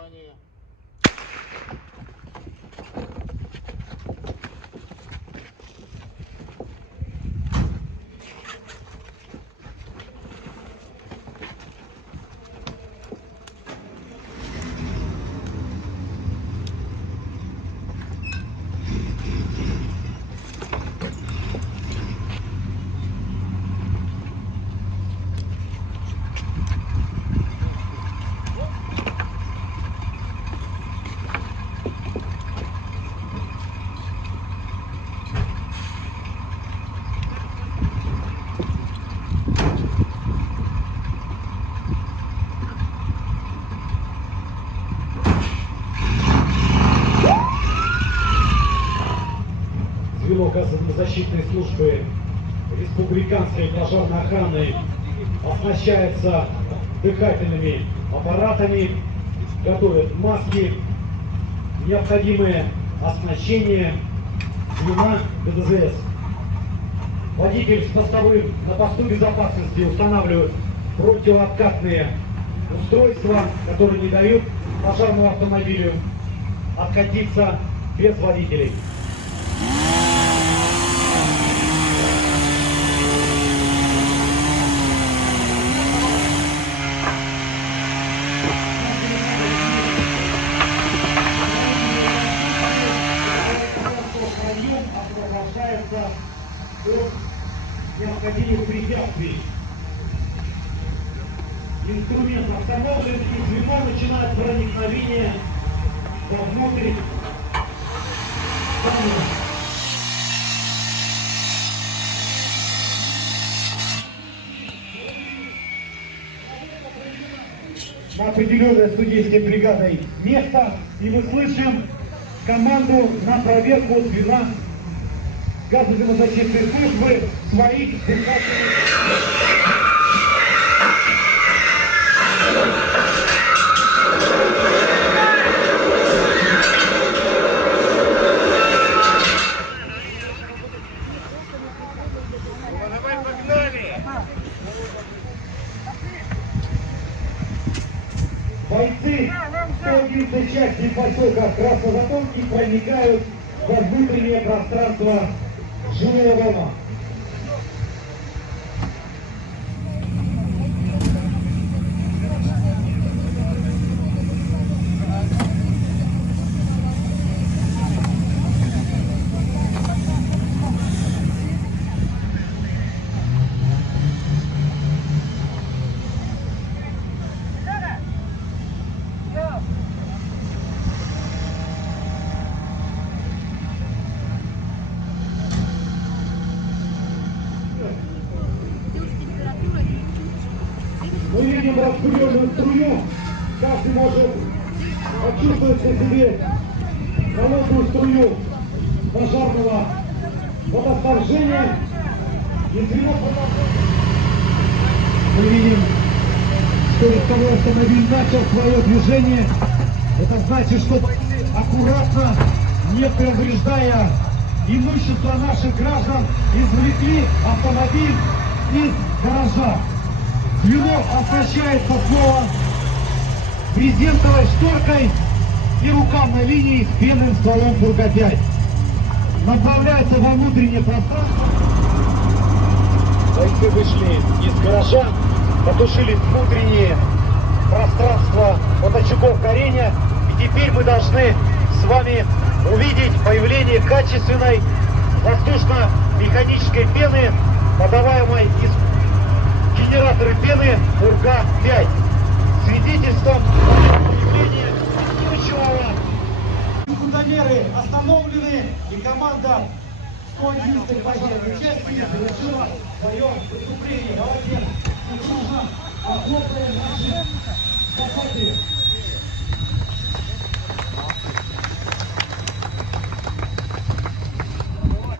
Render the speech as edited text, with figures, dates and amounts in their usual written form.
внимание. Звено газозащитной службы республиканской пожарной охраны оснащается дыхательными аппаратами, готовят маски, необходимое оснащение звена ГДЗС. Водитель с постовым на посту безопасности устанавливает противооткатные устройства, которые не дают пожарному автомобилю откатиться без водителей. Освобождается от необходимых препятствий. Инструмент остановлен, и звено начинает проникновение вовнутрь здания. На определенное судейской бригадой место, и мы слышим команду на проверку звена газозащитной службы своих дыхательных. Давай, погнали! Бойцы 111 части поселка Краснозатонки проникают во внутреннее пространство жилого дома. Мы видим раскуренную струю, каждый может почувствовать на себе холодную струю пожарного водоснабжения. И звено мы видим, что легковой автомобиль начал свое движение. Это значит, что аккуратно, не повреждая имущество наших граждан, извлекли автомобиль из гаража. Звено оснащается снова брезентовой шторкой и рукавной линией с пенным стволом ПУРКа-5. Направляется во внутреннее пространство. Бойцы вышли из гаража, потушили внутреннее пространство от очагов горения. И теперь мы должны с вами увидеть появление качественной воздушно-механической пены, подаваемой из генераторы пены ПУРКа-5. Свидетельством появления ключевого. Секундомеры остановлены, и команда 111 пожарной части завершила свое выступление. Давайте дружно похлопаем наших спасателей.